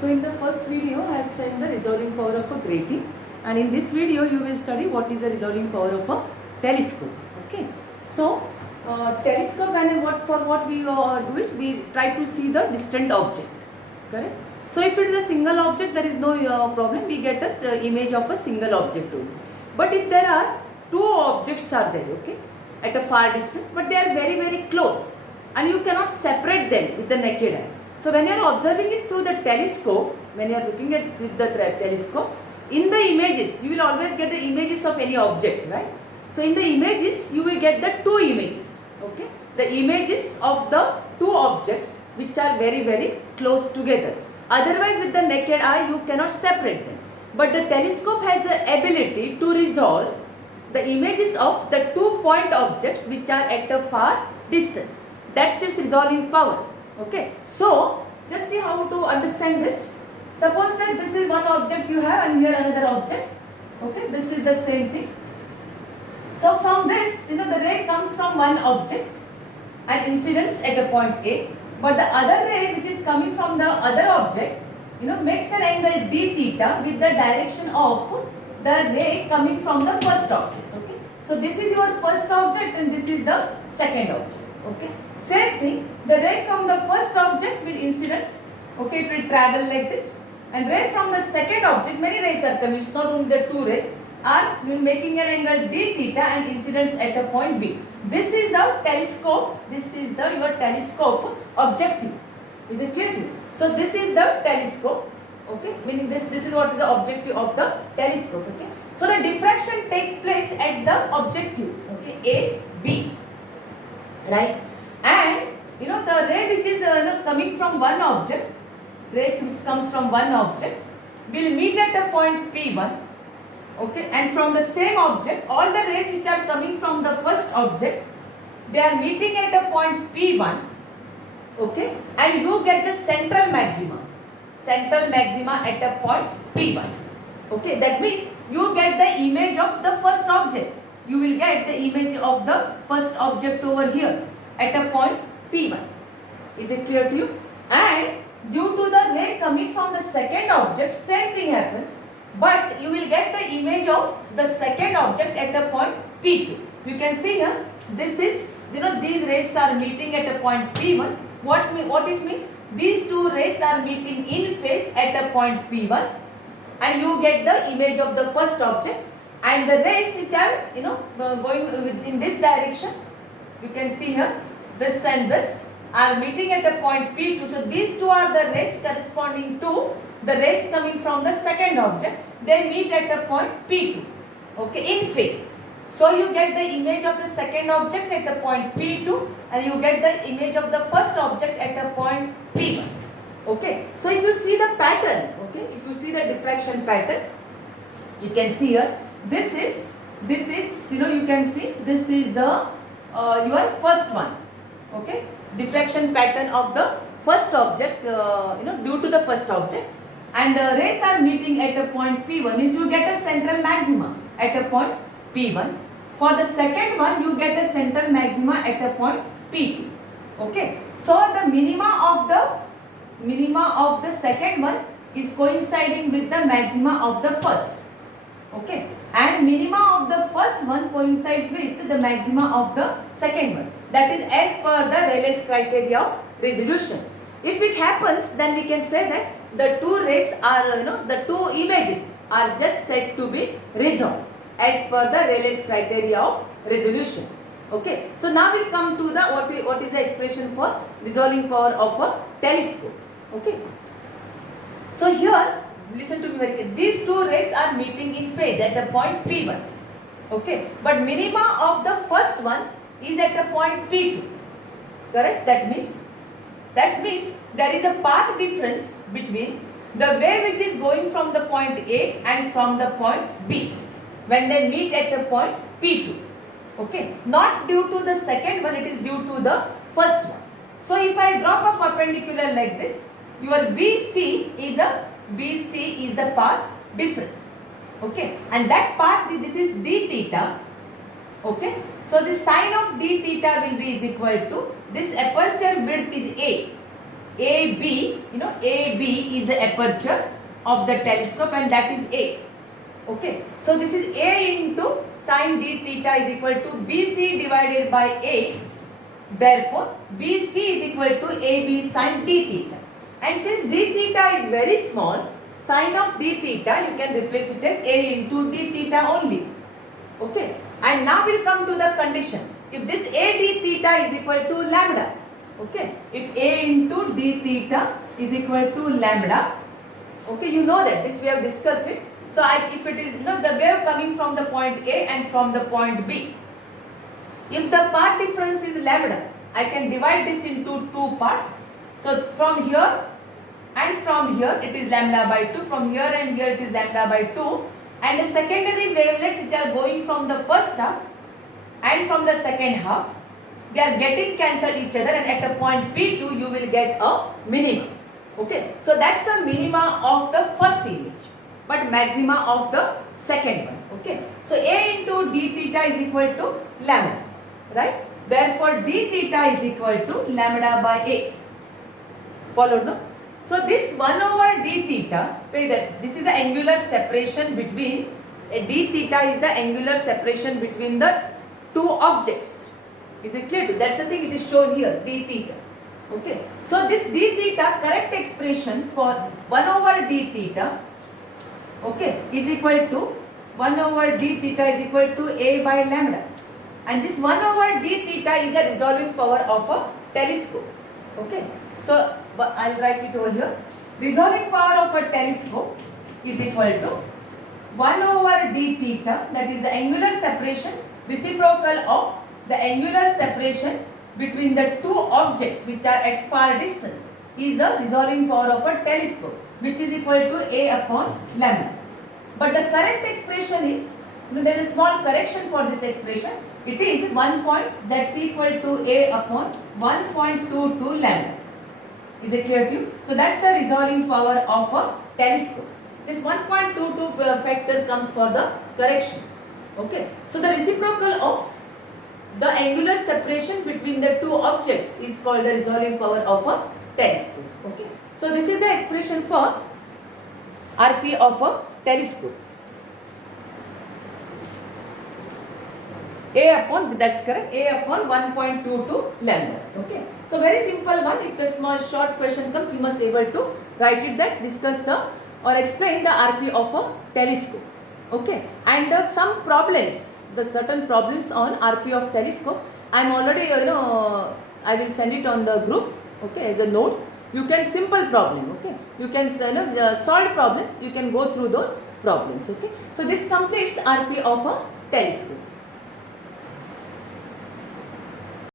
So in the first video I have said the resolving power of a grating, and in this video you will study what is the resolving power of a telescope. Okay. So telescope, when what we do it, we try to see the distant object. Correct. So if it is a single object, there is no problem. We get a image of a single object only. But if there are two objects are there, okay, at a far distance, but they are very close, and you cannot separate them with the naked eye. So when you are observing it through the telescope, when you are looking at with the telescope, in the images you will always get the images of any object, right? So in the images you will get the two images, okay, the images of the two objects which are very close together. Otherwise with the naked eye you cannot separate them. But the telescope has the ability to resolve the images of the 2-point objects which are at a far distance. That's its resolving power. Okay. So just see how to understand this. Suppose that this is one object you have and here another object. Okay. This is the same thing. So from this, the ray comes from one object and incidents at a point A. But the other ray which is coming from the other object, makes an angle d theta with the direction of the ray coming from the first object. Okay. So this is your first object and this is the second object. Okay. Same thing, the ray from the first object will incident. Okay, it will travel like this. And ray from the second object, many rays are coming. It's not only the two rays, are making an angle d theta and incidents at a point B. This is our telescope. This is your telescope objective. Is it clear to you? So this is the telescope. Okay, meaning this is what is the objective of the telescope. Okay. So the diffraction takes place at the objective. Okay, A, B. Right. And the ray which is coming from one object, ray which comes from one object will meet at a point P1. Okay, and from the same object, all the rays which are coming from the first object, they are meeting at a point P1. Okay, and you get the central maxima at a point P1. Okay, that means you get the image of the first object. You will get the image of the first object over here at a point P1. Is it clear to you? And due to the ray coming from the second object, same thing happens. But you will get the image of the second object at a point P2. You can see here, this is, these rays are meeting at a point P1. What it means? These two rays are meeting in phase at a point P1. And you get the image of the first object. And the rays which are, going in this direction, you can see here, this and this are meeting at a point P2. So these two are the rays corresponding to the rays coming from the second object. They meet at a point P2. Okay, in phase. So you get the image of the second object at a point P2 and you get the image of the first object at a point P1. Okay. So if you see the pattern, okay, if you see the diffraction pattern, you can see here, this is, you can see, this is your first one. Okay. Diffraction pattern of the first object, due to the first object. And rays are meeting at a point P1, means you get a central maxima at a point P1. For the second one, you get a central maxima at a point P2. Okay. So the minima of the second one is coinciding with the maxima of the first. Okay. And minima of the first one coincides with the maxima of the second one. That is as per the Rayleigh's criteria of resolution. If it happens, then we can say that the two rays are, the two images are just said to be resolved as per the Rayleigh's criteria of resolution. Okay. So now we'll come to the what is the expression for resolving power of a telescope. Okay. So here, listen to me very carefully. These two rays are meeting in phase at the point P1. Okay. But minima of the first one is at a point P2. Correct? That means there is a path difference between the ray which is going from the point A and from the point B when they meet at the point P2. Okay. Not due to the second one, it is due to the first one. So if I drop a perpendicular like this, your BC is the path difference. Okay. And that path, this is d theta. Okay. So the sine of d theta will be is equal to, this aperture width is A. AB, AB is the aperture of the telescope and that is A. Okay, so this is A into sin d theta is equal to BC divided by A. Therefore, BC is equal to AB sin d theta. And since d theta is very small, sin of d theta you can replace it as A into d theta only. Okay, and now we'll come to the condition. If this A d theta is equal to lambda, okay, if A into d theta is equal to lambda, okay, you know that this we have discussed it. So if it is the wave coming from the point A and from the point B, if the path difference is lambda, I can divide this into two parts. So from here and from here it is lambda by 2, from here and here it is lambda by 2, and the secondary wavelets which are going from the first half and from the second half, they are getting cancelled each other, and at a point P2 you will get a minimum. Okay, so that's the minima of the first image, but maxima of the second one. Okay, so A into d theta is equal to lambda, right? Therefore d theta is equal to lambda by A. Followed, no? So this 1 over d theta, pay that this is the angular separation between d theta is the angular separation between the two objects. Is it clear? That's the thing, it is shown here, d theta. Okay, so this d theta, correct expression for 1 over d theta, okay, is equal to 1 over d theta is equal to A by lambda, and this 1 over d theta is the resolving power of a telescope. Okay, so I'll write it over here. Resolving power of a telescope is equal to 1 over d theta, that is the angular separation, reciprocal of the angular separation between the two objects which are at far distance, is a resolving power of a telescope, which is equal to A upon lambda. But the correct expression is, there is a small correction for this expression. It is 1 point, that's equal to A upon 1.22 lambda. Is it clear to you? So that's the resolving power of a telescope. This 1.22 factor comes for the correction. Okay, so the reciprocal of the angular separation between the two objects is called the resolving power of a telescope. Okay, so this is the expression for RP of a telescope. A upon, that's correct, A upon 1.22 lambda. Okay, so very simple one. If the small short question comes, you must able to write it, that discuss the or explain the RP of a telescope. Okay, and some problems, the certain problems on RP of telescope, I am already I will send it on the group. Okay, as a notes. You can simple problem. Okay, you can solve problems. You can go through those problems. Okay, so this completes RP of a telescope.